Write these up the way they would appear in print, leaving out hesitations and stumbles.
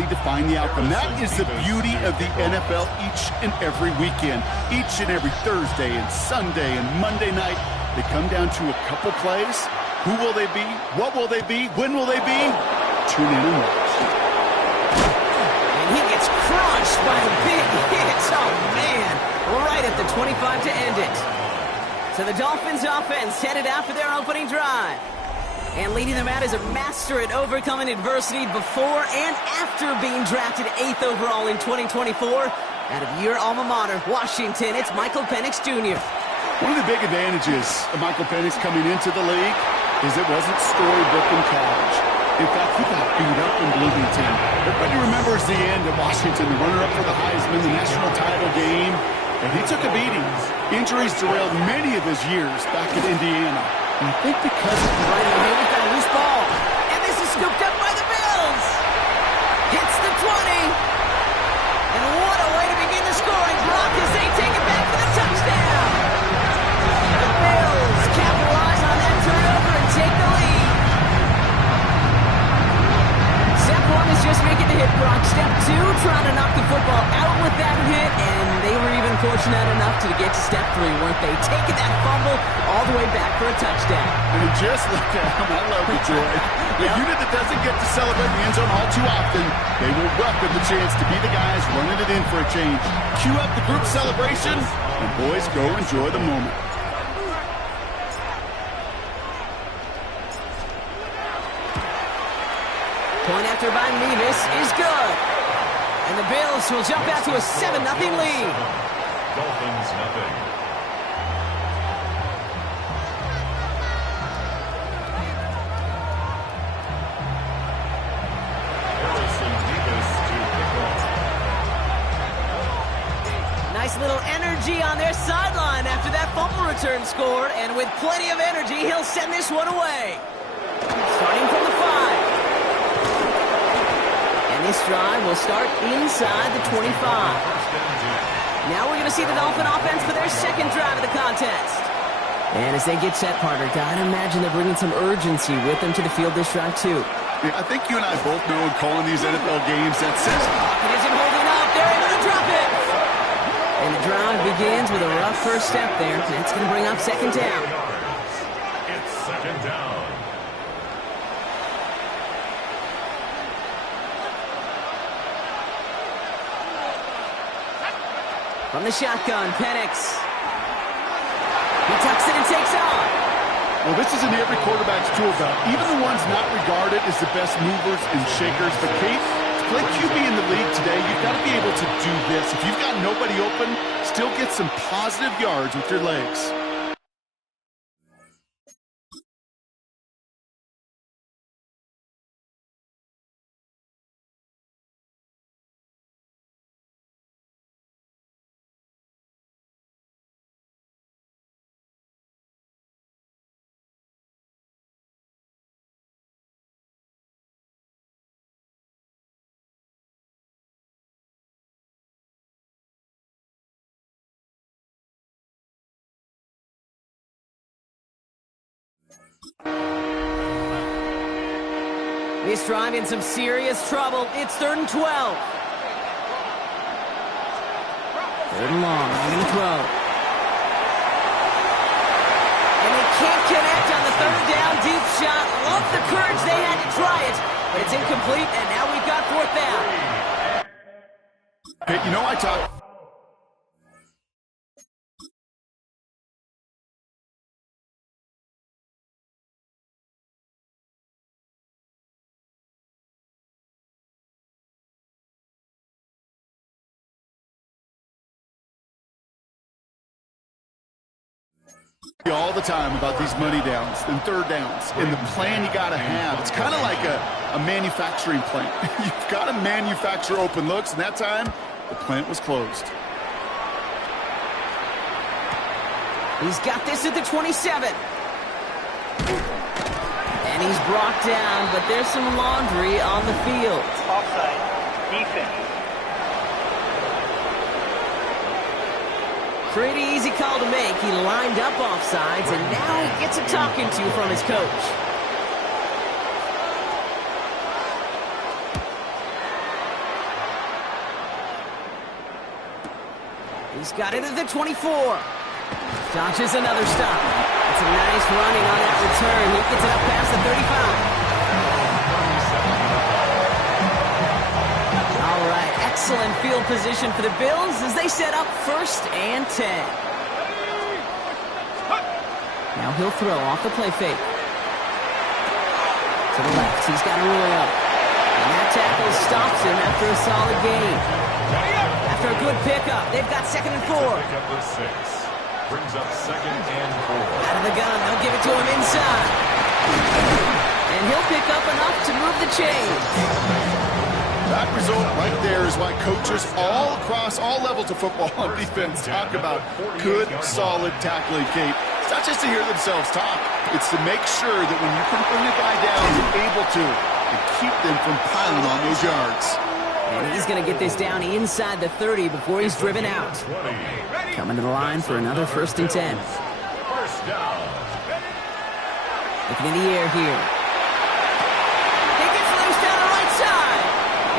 really define the outcome. That is the beauty of the NFL each and every weekend. Each and every Thursday and Sunday and Monday night, they come down to a couple plays. Who will they be? What will they be? When will they be? Tune in and watch. And he gets crushed by the big hits. Oh, man. Right at the 25 to end it. So the Dolphins offense headed out for their opening drive. And leading them out is a master at overcoming adversity before and after being drafted 8th overall in 2024. Out of your alma mater, Washington, it's Michael Penix Jr. One of the big advantages of Michael Penix coming into the league is it wasn't storybook in college. In fact, he got beat up in Bloomington. Everybody remembers the end at Washington, the runner-up for the Heisman, the national title game, and he took a beating. Injuries derailed many of his years back in Indiana. And I think because of right away with that loose ball. And this is scooped up by the Bills. Hits the 20. And what a way to begin the scoring. Brock as they take it back for the touchdown. The Bills capitalize on that turnover and take the lead. Step 1 is just making the hit, Brock. Step 2, trying to knock the football out with that hit. And they were even fortunate enough to get to step 3, weren't they? Taking that fumble all the way back for a touchdown. And just look at him. I love it, Joy. A unit that doesn't get to celebrate in the end zone all too often, they will welcome the chance to be the guys running it in for a change. Cue up the group celebration, and boys, go enjoy the moment. Point after by Mevis is good. And the Bills will jump out to a 7-0 lead. Dolphins nothing. Nice little energy on their sideline after that fumble return scored. And with plenty of energy, he'll send this one away. Starting from the 5. This drive will start inside the 25. Now we're going to see the Dolphin offense for their second drive of the contest. And as they get set, partner, gotta imagine they're bringing some urgency with them to the field this drive, too. Yeah, I think you and I both know in calling these NFL games that says Pocket isn't holding up. They're able to drop it. And the drive begins with a rough first step there. That's going to bring up second down. It's second down. From the shotgun, Penix. He tucks it and takes off. Well, this is in every quarterback's tool belt. Even the ones not regarded as the best movers and shakers. But, Kate, to play QB in the league today, you've got to be able to do this. If you've got nobody open, still get some positive yards with your legs. This drive in some serious trouble. It's 3rd and 12. 3rd and long. I'm going to throw. And they can't connect on the 3rd down deep shot. Love the courage they had to try it. But it's incomplete, and now we've got 4th down. Hey, you know I talk. All the time about these money downs and 3rd downs and the plan you got to have. It's kind of like a manufacturing plant. You've got to manufacture open looks, and that time the plant was closed. He's got this at the 27. And he's brought down, but there's some laundry on the field. Offside. Defense. Pretty easy call to make. He lined up offsides, and now he gets a talking to from his coach. He's got it at the 24. Dodges another stop. It's a nice running on that return. He gets it up past the 35. All right, excellent field position for the Bills as they set up 1st and 10. Now he'll throw off the play fake. To the left, he's got to roll up. And that tackle stops him after a solid gain. After a good pickup, they've got 2nd and 4. Pick up the 6. Brings up 2nd and 4. Out of the gun, they'll give it to him inside. And he'll pick up enough to move the chains. That result right there is why coaches all across all levels of football on defense talk about good, solid tackling, Kate. It's not just to hear themselves talk. It's to make sure that when you can bring a guy down, you're able to and keep them from piling on those yards. And he's going to get this down inside the 30 before he's driven out. Coming to the line for another 1st and 10. First down. Looking in the air here. He gets loose down the right side.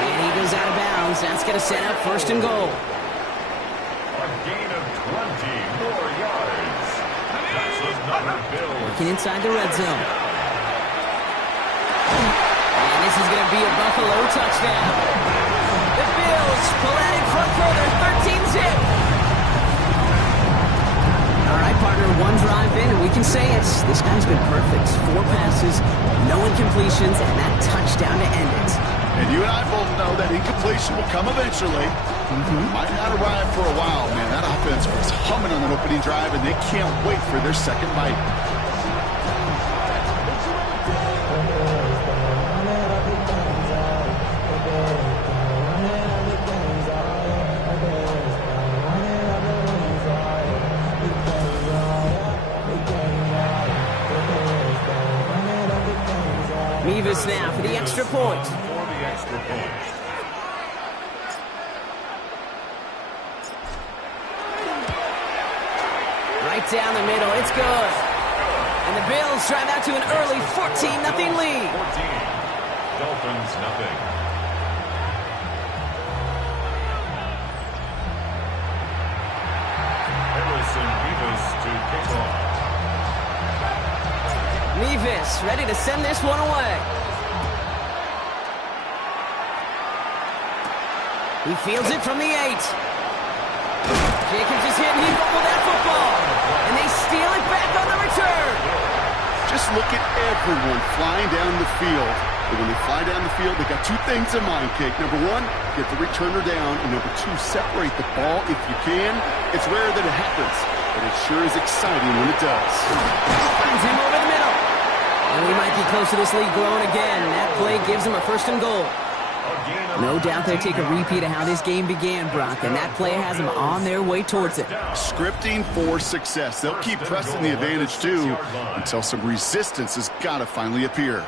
And he goes out of bounds. That's going to set up 1st and goal. A gain of 20 more yards. That's another Bill. Working inside the red zone. And this is going to be a Buffalo touchdown. The Bills pull out in front further, 13-zip. All right, partner, one drive in, and we can say this guy's been perfect. 4 passes, no incompletions, and that touchdown to end it. And you and I both know that incompletion will come eventually. Might not arrive for a while, man. That offense was humming on that opening drive, and they can't wait for their second bite. Mevis now for the extra point. For the extra point. Right down the middle, it's good. And the Bills drive out to an early 14-0 lead. 14. Dolphins nothing. Harrison Mevis to kick off. Mevis ready to send this one away. He fields it from the 8. Jacobs is hit and he fumbled that football. And they steal it back on the return. Just look at everyone flying down the field. And when they fly down the field, they got 2 things in mind, Kate. Number 1, get the returner down. And number 2, separate the ball if you can. It's rare that it happens, but it sure is exciting when it does. Finds him over the middle. And we might be close to this lead growing again. That play gives them a 1st and goal. No doubt they'll take a repeat of how this game began, Brock, and that play has them on their way towards it. Scripting for success. They'll keep pressing the advantage, too, until some resistance has got to finally appear.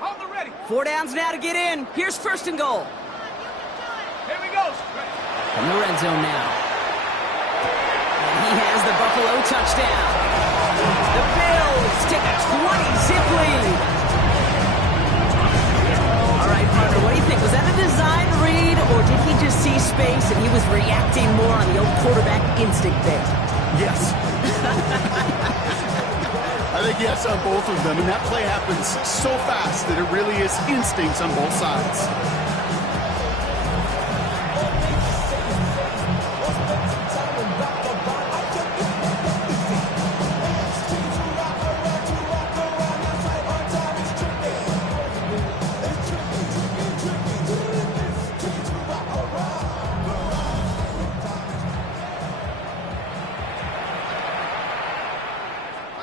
Hold the ready. 4 downs now to get in. Here's 1st and goal. Here we go. From the red zone now. He has the Buffalo touchdown. The Bills take a 20-zip lead. All right, partner, what do you think? Was that a design read, or did he just see space and he was reacting more on the old quarterback instinct there? Yes. I think yes on both of them, and that play happens so fast that it really is instincts on both sides.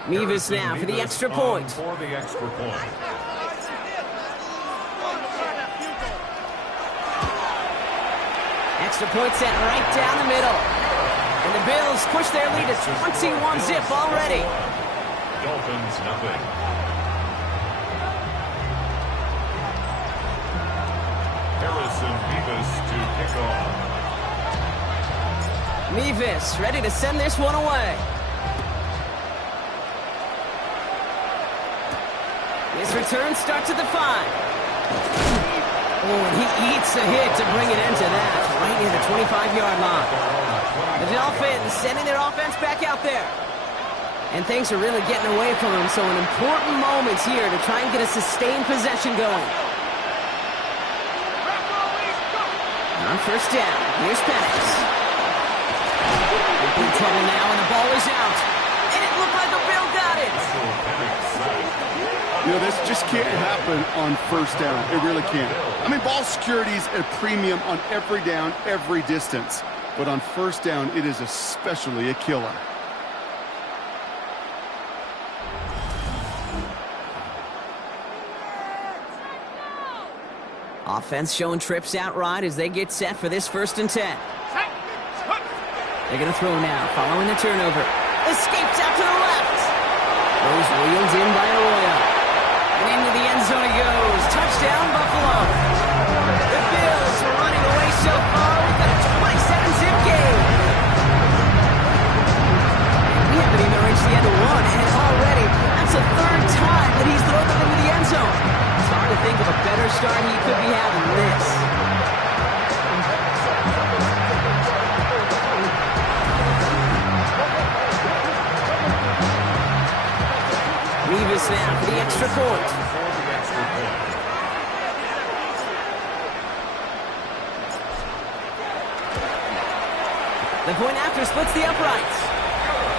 Mevis now for the extra point. For the extra point. Extra point set right down the middle. And the Bills push their lead to 21-zip already. Dolphins nothing. Harrison Mevis to kick off. Mevis ready to send this one away. This return starts at the 5. Oh, and he eats a hit to bring it into that, right near the 25-yard line. The Dolphins sending their offense back out there. And things are really getting away from them, so an important moment here to try and get a sustained possession going. On first down, here's Penix. Open trouble now, and the ball is out. And it looked like the Bill got it. You know, this just can't happen on first down. It really can't. I mean, ball security is a premium on every down, every distance. But on first down, it is especially a killer. Offense showing trips out right as they get set for this 1st and 10. They're going to throw now, following the turnover. Escapes out to the left. Goes wheeled in by Arroyo. And into the end zone it goes. Touchdown, Buffalo. The Bills are running away so far with a 27-zip game. We haven't even reached the end of one, and already that's the 3rd time that he's thrown them into the end zone. It's hard to think of a better start he could be having than this. Revis now for the extra point. The point after splits the uprights.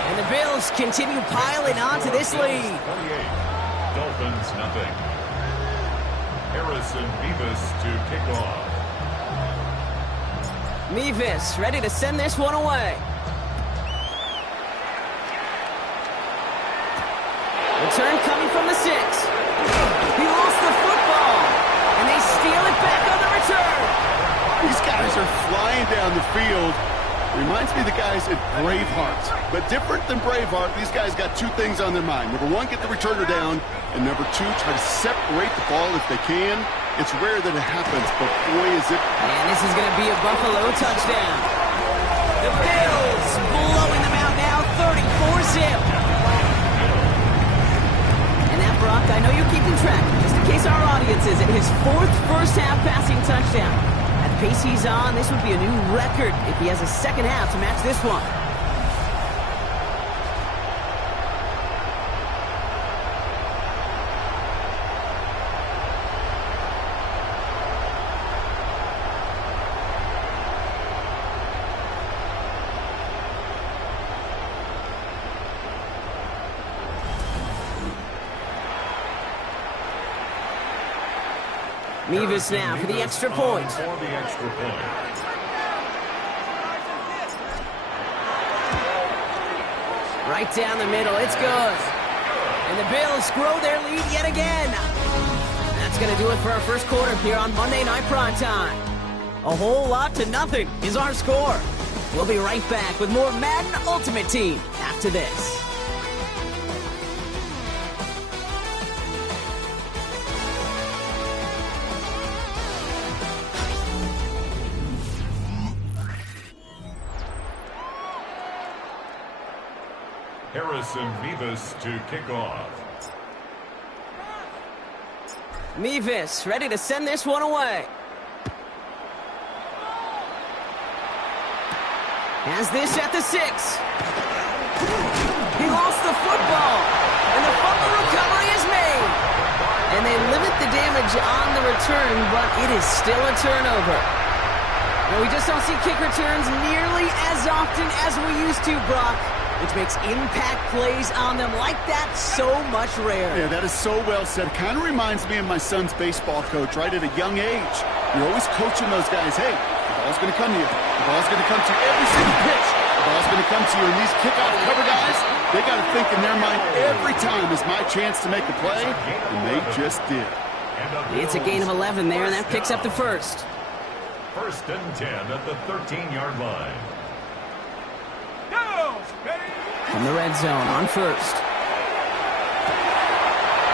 And the Bills continue piling on to this lead. Dolphins nothing. Harrison Beavis to kick off. Mevis ready to send this one away. Return coming from the 6. He lost the football, and they steal it back on the return. These guys are flying down the field. Reminds me of the guys at Braveheart. But different than Braveheart, these guys got 2 things on their mind. Number 1, get the returner down. And number 2, try to separate the ball if they can. It's rare that it happens, but boy, is it. And this is going to be a Buffalo touchdown. The Bills blowing them out now, 34-zip. And that, Brock, I know you're keeping track. Just in case our audience isn't, his 4th first-half passing touchdown. At the pace he's on, this would be a new record if he has a second half to match this one. Mevis now for the extra point. Right down the middle, it's good. And the Bills grow their lead yet again. That's going to do it for our first quarter here on Monday Night Primetime. A whole lot to nothing is our score. We'll be right back with more Madden Ultimate Team after this. Harrison Mevis to kick off. Mevis ready to send this one away. Has this at the 6. He lost the football, and the fumble recovery is made. And they limit the damage on the return, but it is still a turnover. Now, we just don't see kick returns nearly as often as we used to, Brock, which makes impact plays on them like that so much rarer. Yeah, that is so well said. It kind of reminds me of my son's baseball coach, right, at a young age. You're always coaching those guys, hey, the ball's going to come to you. The ball's going to come to you every single pitch. The ball's going to come to you. And these kickoff cover guys, they got to think in their mind every time is my chance to make a play, and they just did. It's a gain of 11 there, and that picks up the first. 1st and 10 at the 13-yard line. From the red zone on first.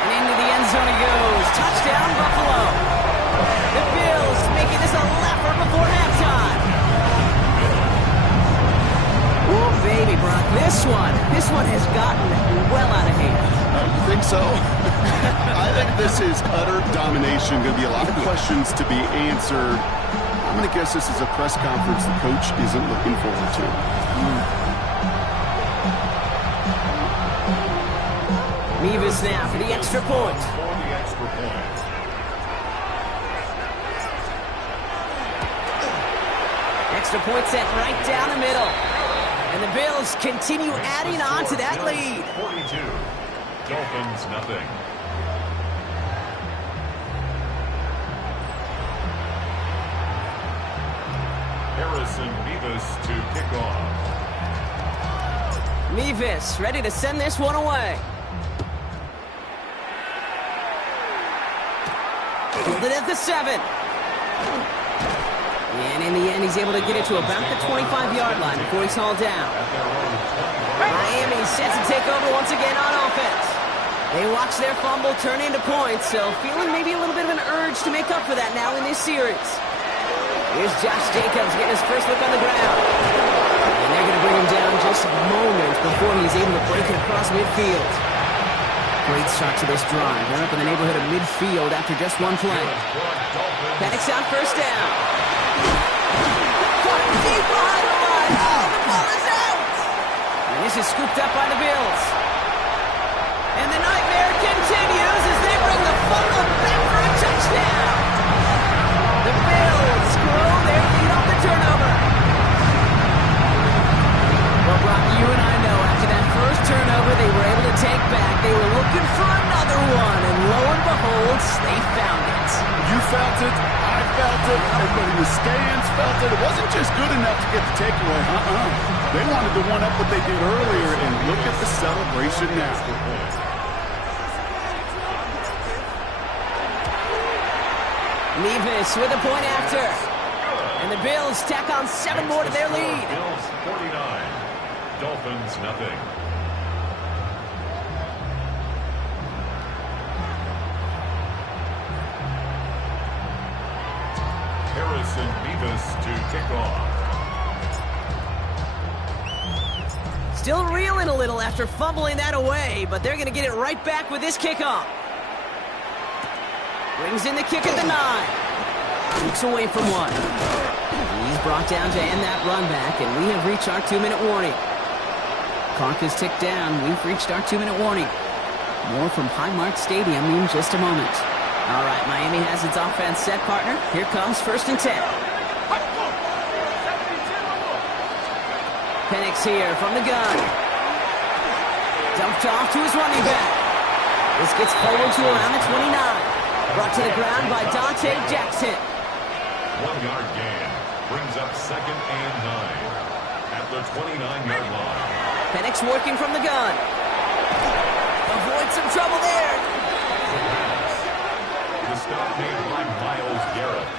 And into the end zone he goes. Touchdown, Buffalo. The Bills making this a leper before halftime. Ooh, baby, Brock. This one has gotten well out of hand. You think so? I think this is utter domination. Going to be a lot of questions to be answered. I'm going to guess this is a press conference the coach isn't looking forward to. Mevis now for the extra point. For the extra point. Extra point set right down the middle. And the Bills continue adding on to that lead. 42. Dolphins, nothing. Harrison Mevis to kick off. Mevis ready to send this one away. Hold it at the 7. And in the end, he's able to get it to about the 25-yard line before he's hauled down. Miami set to take over once again on offense. They watch their fumble turn into points, so feeling maybe a little bit of an urge to make up for that now in this series. Here's Josh Jacobs getting his first look on the ground. And they're going to bring him down just moments before he's able to break it across midfield. Great start to this drive. They're up in the neighborhood of midfield after just one play. Penix out first down. Caught it deep behind the line. Oh, the ball is out! And this is scooped up by the Bills. And the nightmare continues as they bring the fumble back for a touchdown. The Bills grow their lead off the turnover. Well, Brock, you and I know after that first turnover they were able to take back, they were looking for another one, and lo and behold, they found it. You felt it. I felt it. Everybody in the stands felt it. It wasn't just good enough to get the takeaway. They wanted to one-up what they did earlier, and look at the celebration now. Mevis with a point after. And the Bills tack on 7 more to their lead. Bills 49. Dolphins, nothing. Harrison Mevis to kick off. Still reeling a little after fumbling that away, but they're going to get it right back with this kickoff. Brings in the kick at the 9. Weeks away from one. He's brought down to end that run back, and we have reached our 2-minute warning. Clock is ticked down. We've reached our 2-minute warning. More from Highmark Stadium in just a moment. All right, Miami has its offense set, partner. Here comes 1st and 10. Penix here from the gun. Dumped off to his running back. This gets forward to around the 29. Brought to the ground by Dante Jackson. 1-yard gain. Brings up 2nd and 9. At the 29-yard line. Penix working from the gun. Avoid some trouble there. The stop made by Myles Garrett.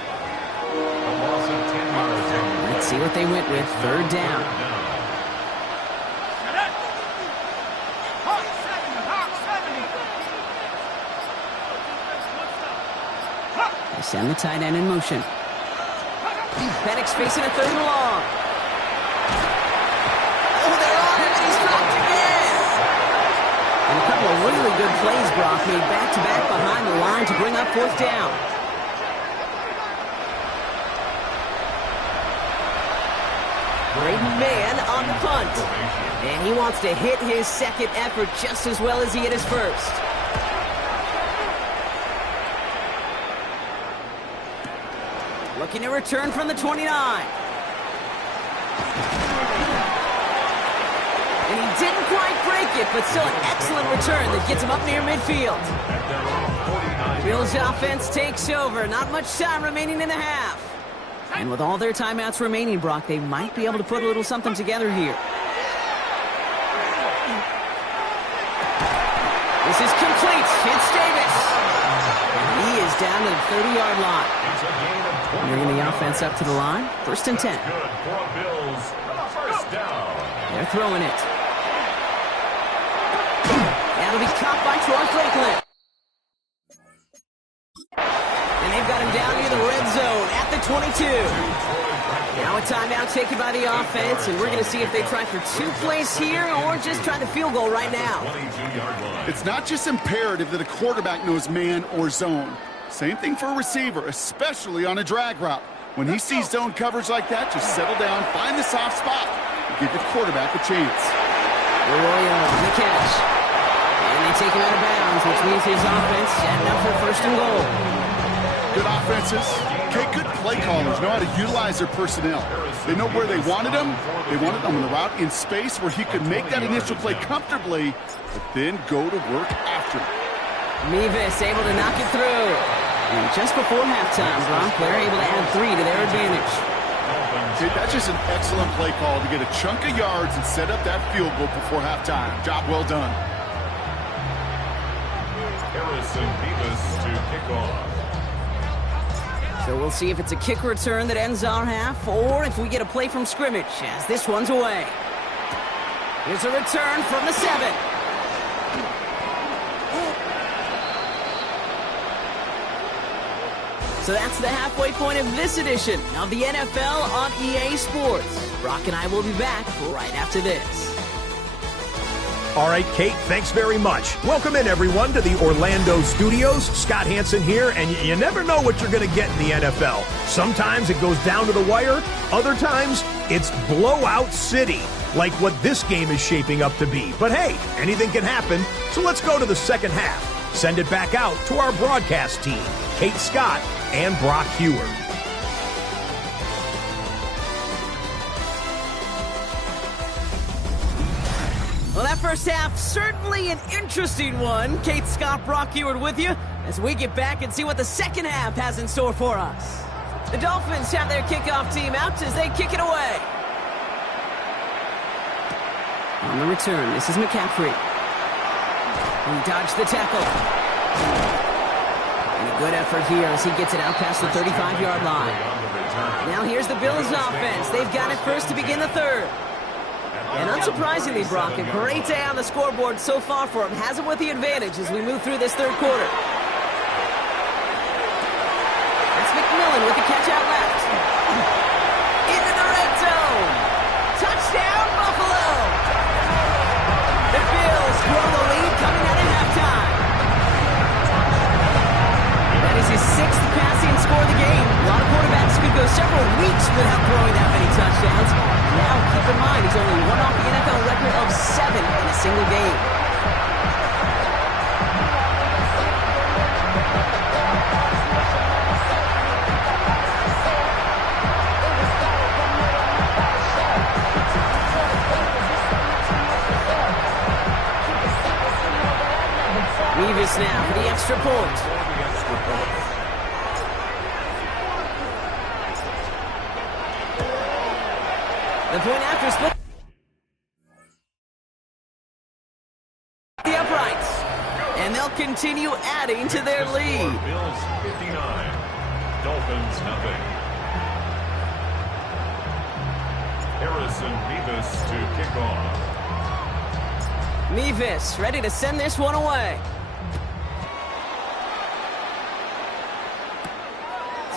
A loss of 10 yards. Let's see what they went with. 3rd down. They send the tight end in motion. Penix facing a 3rd and long. Oh, they're on him, and he's dropped again. And a couple of really good plays, Brock, made back-to-back behind the line to bring up 4th down. Braden Mann on the punt. And he wants to hit his 2nd effort just as well as he hit his 1st. Looking to return from the 29. And he didn't quite break it, but still an excellent return that gets him up near midfield. Bills offense takes over. Not much time remaining in the half. And with all their timeouts remaining, Brock, they might be able to put a little something together here. This is complete. It's Davis. And he is down to the 30-yard line. Bringing the offense up to the line. 1st and 10. Good for Bills. 1st down. They're throwing it. That'll be caught by Troy Franklin. And they've got him down near the red zone at the 22. Now a timeout taken by the offense, and we're going to see if they try for 2 plays here or just try the field goal right now. It's not just imperative that a quarterback knows man or zone. Same thing for a receiver, especially on a drag route. When he sees zone coverage like that, just settle down, find the soft spot, and give your quarterback a chance. Arroyo on the catch. And they take him out of bounds, which means his offense setting up for 1st and goal. Good offenses, okay, good play callers know how to utilize their personnel. They know where they wanted them. They wanted them on the route in space where he could make that initial play comfortably, but then go to work after. Mevis able to knock it through. And just before halftime, Bronk, they're able to add 3 to their advantage. Okay, that's just an excellent play call to get a chunk of yards and set up that field goal before halftime. Job well done. Harrison Mevis to kick off. So we'll see if it's a kick return that ends our half, or if we get a play from scrimmage, as this one's away. Here's a return from the 7. So that's the halfway point of this edition of the NFL on EA Sports. Brock and I will be back right after this. All right, Kate, thanks very much. Welcome in, everyone, to the Orlando studios. Scott Hansen here, and you never know what you're going to get in the NFL. Sometimes it goes down to the wire. Other times, it's blowout city, like what this game is shaping up to be. But hey, anything can happen, so let's go to the second half. Send it back out to our broadcast team, Kate Scott and Brock Hewer. Well, that first half, certainly an interesting one. Kate Scott, Brock Hewer with you as we get back and see what the second half has in store for us. The Dolphins have their kickoff team out as they kick it away. On the return, this is McCaffrey. He dodged the tackle. And a good effort here as he gets it out past the 35-yard line. Now here's the Bills offense. They've got it first to begin the third. And unsurprisingly, Brock, a great day on the scoreboard so far for him. Has him with the advantage as we move through this third quarter. That's McMillan with the catch out left. Into the red zone. Touchdown, Buffalo. The Bills grow the lead coming out of halftime. That is his 6th passing score of the game. A lot of quarterbacks could go several weeks without throwing that many touchdowns. Now, keep in mind, he's only one off the NFL record of 7 in a single game. Revis now for the extra point. The point after split the uprights, and they'll continue adding to their lead. Bills 59, Dolphins nothing. Harrison Mevis to kick off. Mevis ready to send this one away.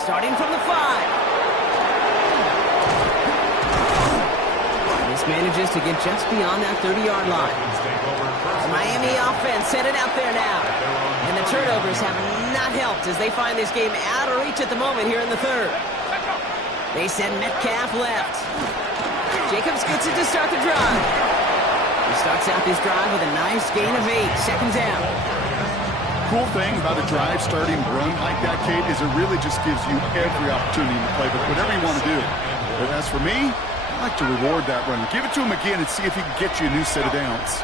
Starting from the 5. Manages to get just beyond that 30-yard line. The Miami offense headed out there now. And the turnovers have not helped as they find this game out of reach at the moment here in the third. They send Metcalf left. Jacobs gets it to start the drive. He starts out this drive with a nice gain of 8, second down. Cool thing about a drive starting run like that, Kate, is it really just gives you every opportunity to play with whatever you want to do. But as for me, I like to reward that run. Give it to him again and see if he can get you a new set of downs.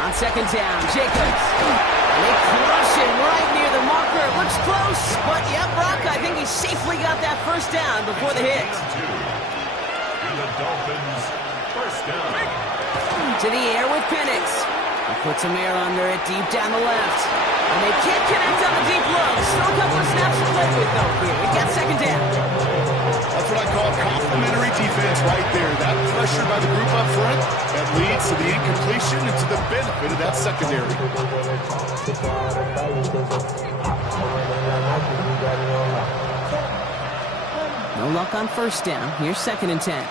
On second down, Jacobs. And they crush him right near the marker. It looks close, but yeah, Brock, I think he safely got that first down before the hit. The Dolphins first down. To the air with Penix. He puts some air under it deep down the left. And they can't connect on the deep low. Still a couple of snaps to play with, though, here. We've got second down. That's what I call complementary defense right there. That pressure by the group up front, that leads to the incompletion and to the benefit of that secondary. No luck on first down. Here's 2nd and 10.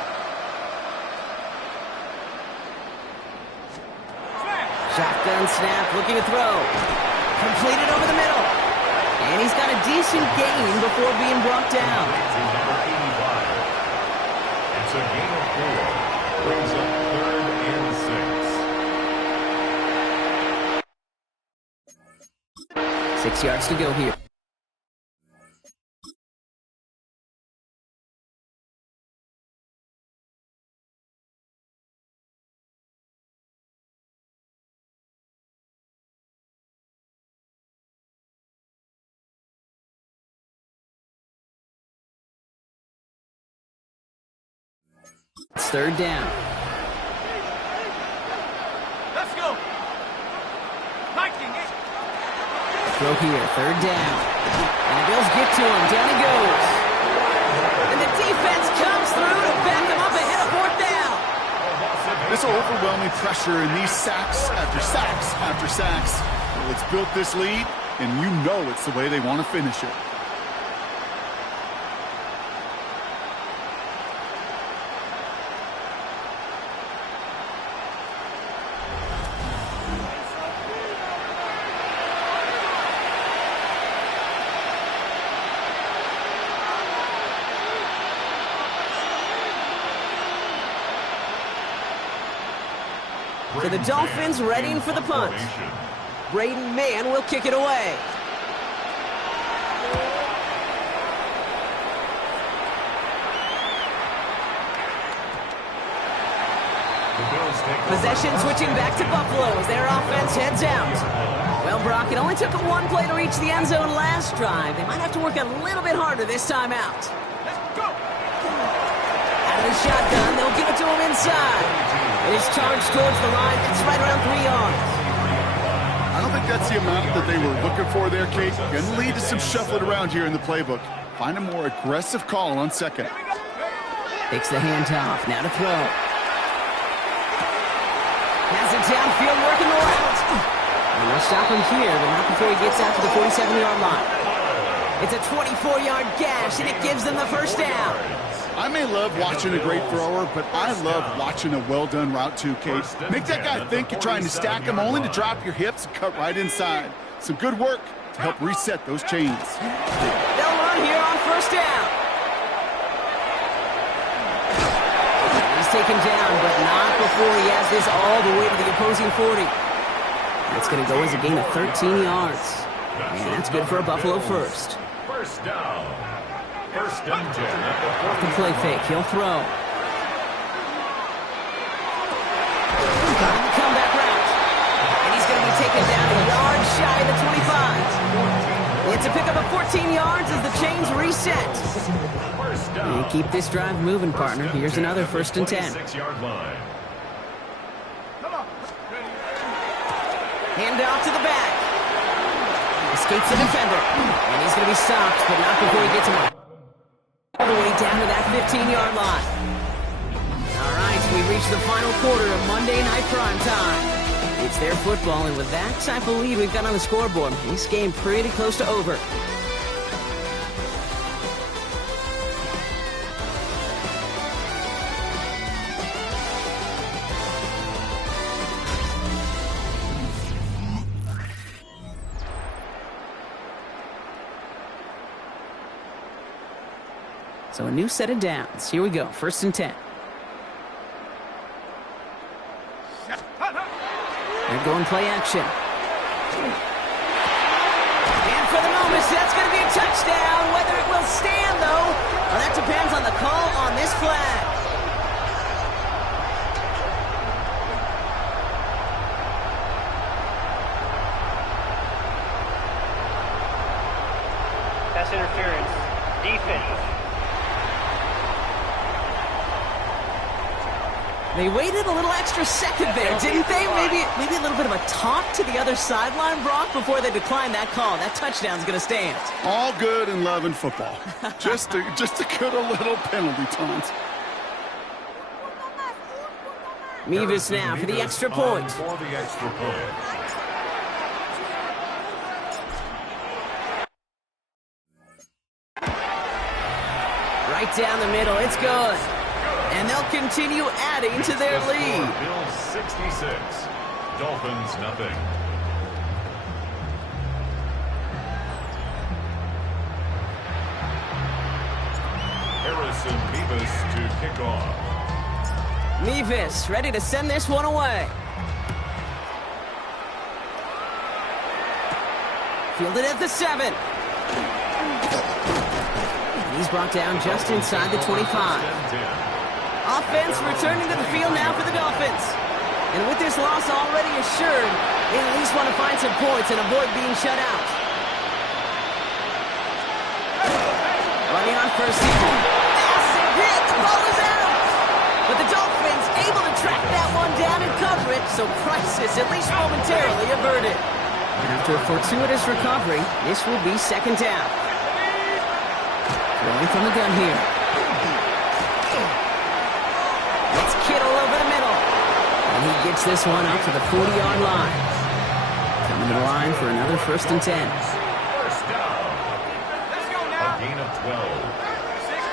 Shotgun snap, looking to throw. Completed over the middle. And he's got a decent gain before being brought down. Number 85. It's a gain of 4. Brings up 3rd and 6. 6 yards to go here. It's 3rd down. Let's go. Viking it. Throw here, 3rd down. And the Bills get to him. Down he goes. And the defense comes through to back him up ahead of 4th down. This overwhelming pressure and these sacks after sacks after sacks. Well, it's built this lead, and you know it's the way they want to finish it. So the Dolphins readying for the punt. Braden Mann will kick it away. Possession switching back to Buffalo as their offense heads out. Well, Brock, it only took them 1 play to reach the end zone last drive. They might have to work a little bit harder this time out. Let's go. Out of the shotgun, they'll give it to him inside. It is charged towards the line. It's right around 3 yards. I don't think that's the amount that they were looking for there, Kate. Going to lead to some shuffling around here in the playbook. Find a more aggressive call on 2nd. Takes the handoff. Now to throw. Has it downfield, working the route. And they'll stop him here, but not before he gets out to the 47-yard line. It's a 24-yard gash, and it gives them the first down. I may love watching a great thrower, but I love watching a well-done route too, Kate. Make that guy think you're trying to stack him, only to drop your hips and cut right inside. Some good work to help reset those chains. They'll run here on first down. He's taken down, but not before he has this all the way to the opposing 40. That's going to go as a gain of 13 yards. And that's good for a Buffalo first. First down. 1st and 10 at the 40. The play fake. He'll throw. Comeback route. And he's going to be taken down a yard shy of the 25. It's a pickup of 14 yards as the chains reset. First down. And keep this drive moving, partner. Here's another 1st and 10. 6-yard line. Come on. Hand off to the back. Escapes the defender. And he's going to be stopped, but not before he gets him up. All the way down to that 15-yard line. All right, we reach the final quarter of Monday Night Prime Time. It's their football, and with that type of lead we've got on the scoreboard, this game pretty close to over. So a new set of downs. Here we go. 1st and 10. They're going play action. And for the moment, that's going to be a touchdown. Whether it will stand, though, well, that depends on the call on this flag. Pass interference. Defense. They waited a little extra second there, didn't they? Maybe a little bit of a talk to the other sideline, Brock, before they declined that call. That touchdown's going to stand. All good and love in football. just a good little penalty taunt. Mevis now for the extra point. For the extra point. Right down the middle. It's good. And they'll continue adding to their lead. Bills 66. Dolphins nothing. Harrison Beavis to kick off. Mevis ready to send this one away. Fielded at the 7. He's brought down just inside the 25. Offense returning to the field now for the Dolphins. And with this loss already assured, they at least want to find some points and avoid being shut out. Running on first season. Massive hit. The ball is out. But the Dolphins able to track that one down and cover it, so crisis at least momentarily averted. And after a fortuitous recovery, this will be second down. Going from the gun here. It's Kittle over the middle. And he gets this one out to the 40-yard line. Coming to the line for another 1st and 10. First down. Let's go now. A gain of 12.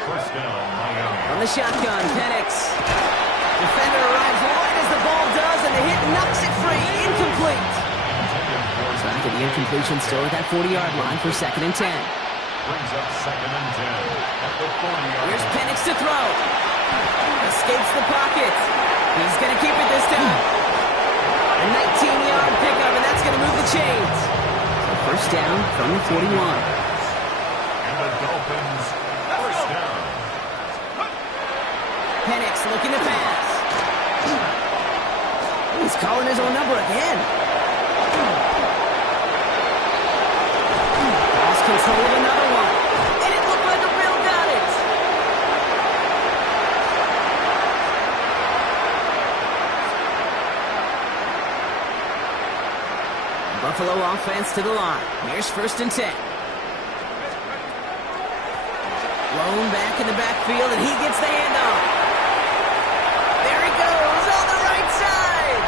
First down, Miami. On the shotgun, Penix. Defender arrives right as the ball does, and the hit knocks it free. Incomplete. Trying to get the incompletion still at that 40-yard line for 2nd and 10. Brings up 2nd and 10 at the 40-yard Here's line. Penix to throw. Escapes the pocket. He's going to keep it this time. A 19-yard pickup, and that's going to move the chains. So first down from the 41. And the Dolphins, first down. Penix looking to pass. He's calling his own number again. Lost control of another one. And it looked like a Bill got it. Buffalo offense to the line. Here's 1st and 10. Blown back in the backfield, and he gets the handoff. There he goes on the right side.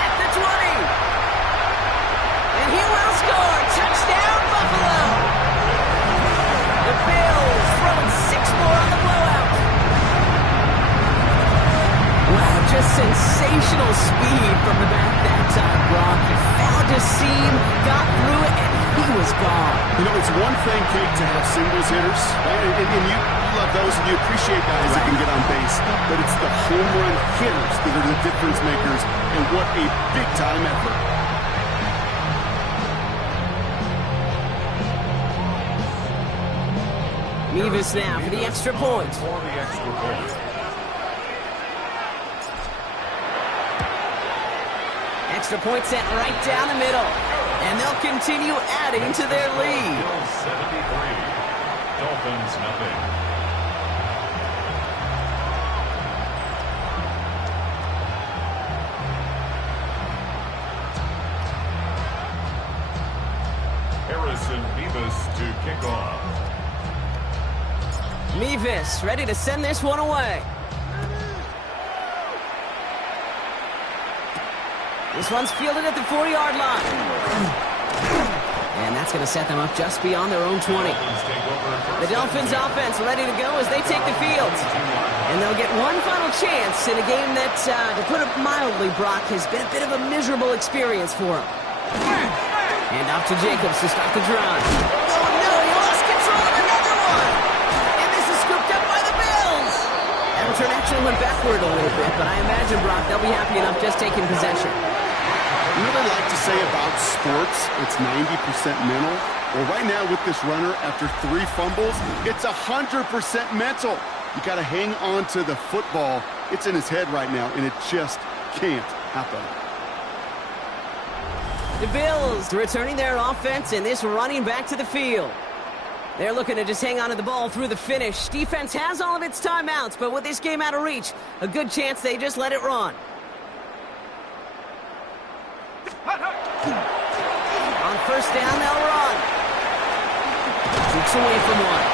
At the 20. And he will score. Touchdown, Buffalo. The Bills throwing 6 more on the blowout. Wow, just sensational speed from the back that time, Brock. He found a seam, got through it, and he was gone. You know, it's one thing, Kate, to have singles hitters, right? And you love those, and you appreciate guys that can get on base. But it's the home run hitters that are the difference makers, and what a big-time effort. Mevis now for the extra point. For the extra point. Extra point sent right down the middle. And they'll continue adding to their lead. Bills 73. Dolphins nothing. Harrison Beavis to kick off. Mevis ready to send this one away. This one's fielded at the 40-yard line. And that's going to set them up just beyond their own 20. The Dolphins offense ready to go as they take the field. And they'll get one final chance in a game that, to put it mildly, Brock, has been a bit of a miserable experience for them. And off to Jacobs to start the drive. Oh no, he lost control of another one! And this is scooped up by the Bills! That return actually went backward a little bit, but I imagine, Brock, they'll be happy enough just taking possession. You know what I like to say about sports? It's 90% mental. Well, right now with this runner, after 3 fumbles, it's 100% mental. You got to hang on to the football. It's in his head right now, and it just can't happen. The Bills returning their offense and this running back to the field. They're looking to just hang on to the ball through the finish. Defense has all of its timeouts, but with this game out of reach, a good chance they just let it run. On first down, they'll run. Shoots away from one.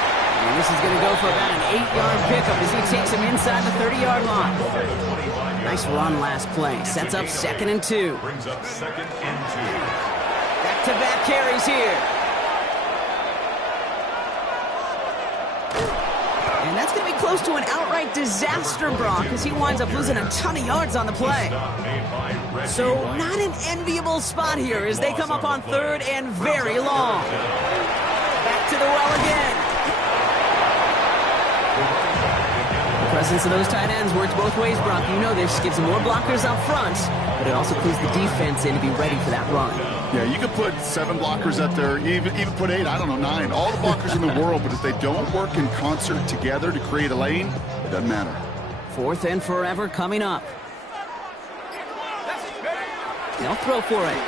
And this is going to go for about an 8-yard pickup as he takes him inside the 30-yard line. Nice run last play. Sets up 2nd and 2. Brings up 2nd and 2. Back-to-back carries here. close to an outright disaster, Brock, as he winds up losing a ton of yards on the play. So not an enviable spot here as they come up on 3rd and very long. Back to the well again. The presence of those tight ends works both ways, Brock. You know this. Gives them more blockers up front, but it also clues the defense in to be ready for that run. Yeah, you could put 7 blockers up there, even put 8, I don't know, 9. All the blockers in the world, but if they don't work in concert together to create a lane, it doesn't matter. 4th and forever coming up. They'll throw for it.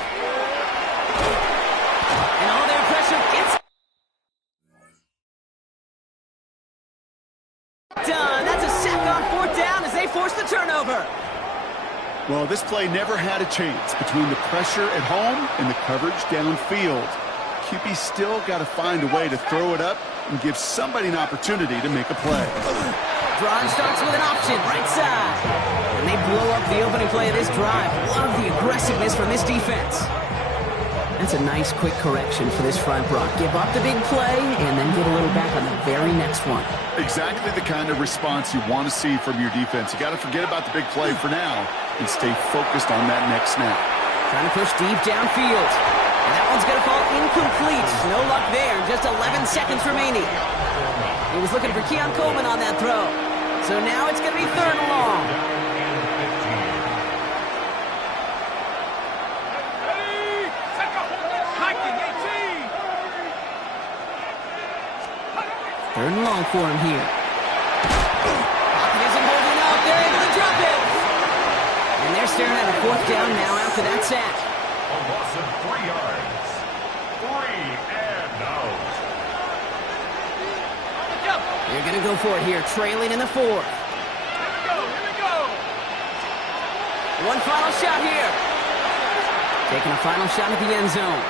And all their pressure gets done. That's a sack on 4th down as they force the turnover. Well, this play never had a chance between the pressure at home and the coverage downfield. QB still got to find a way to throw it up and give somebody an opportunity to make a play. Drive starts with an option, right side. And they blow up the opening play of this drive. Love the aggressiveness from this defense. That's a nice, quick correction for this front, Brock. Give up the big play and then get a little back on the very next one. Exactly the kind of response you want to see from your defense. You got to forget about the big play for now and stay focused on that next snap. Trying to push deep downfield. And that one's going to fall incomplete. No luck there. Just 11 seconds remaining. He was looking for Keon Coleman on that throw. So now it's going to be 3rd and long. Third and long for him here. Pocket isn't holding up. They're able to drop it. And they're staring at a 4th down now after that sack. A loss of 3 yards. 3 and out. They're going to go for it here, trailing in the 4th. Here we go. One final shot here. Taking a final shot at the end zone.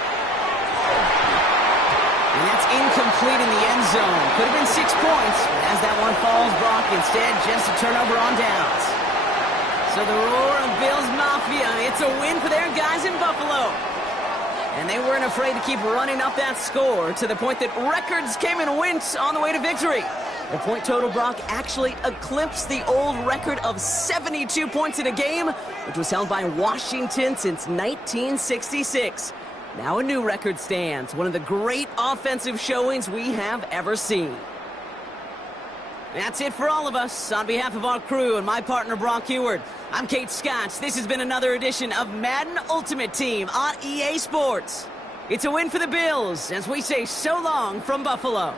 And that's incomplete in the end zone. Could have been 6 points, but as that one falls, Brock, instead just a turnover on downs. So the roar of Bills Mafia, it's a win for their guys in Buffalo. And they weren't afraid to keep running up that score to the point that records came and went on the way to victory. The point total, Brock, actually eclipsed the old record of 72 points in a game, which was held by Washington since 1966. Now a new record stands, one of the great offensive showings we have ever seen. That's it for all of us. On behalf of our crew and my partner, Brock Heward, I'm Kate Scotts. This has been another edition of Madden Ultimate Team on EA Sports. It's a win for the Bills as we say so long from Buffalo.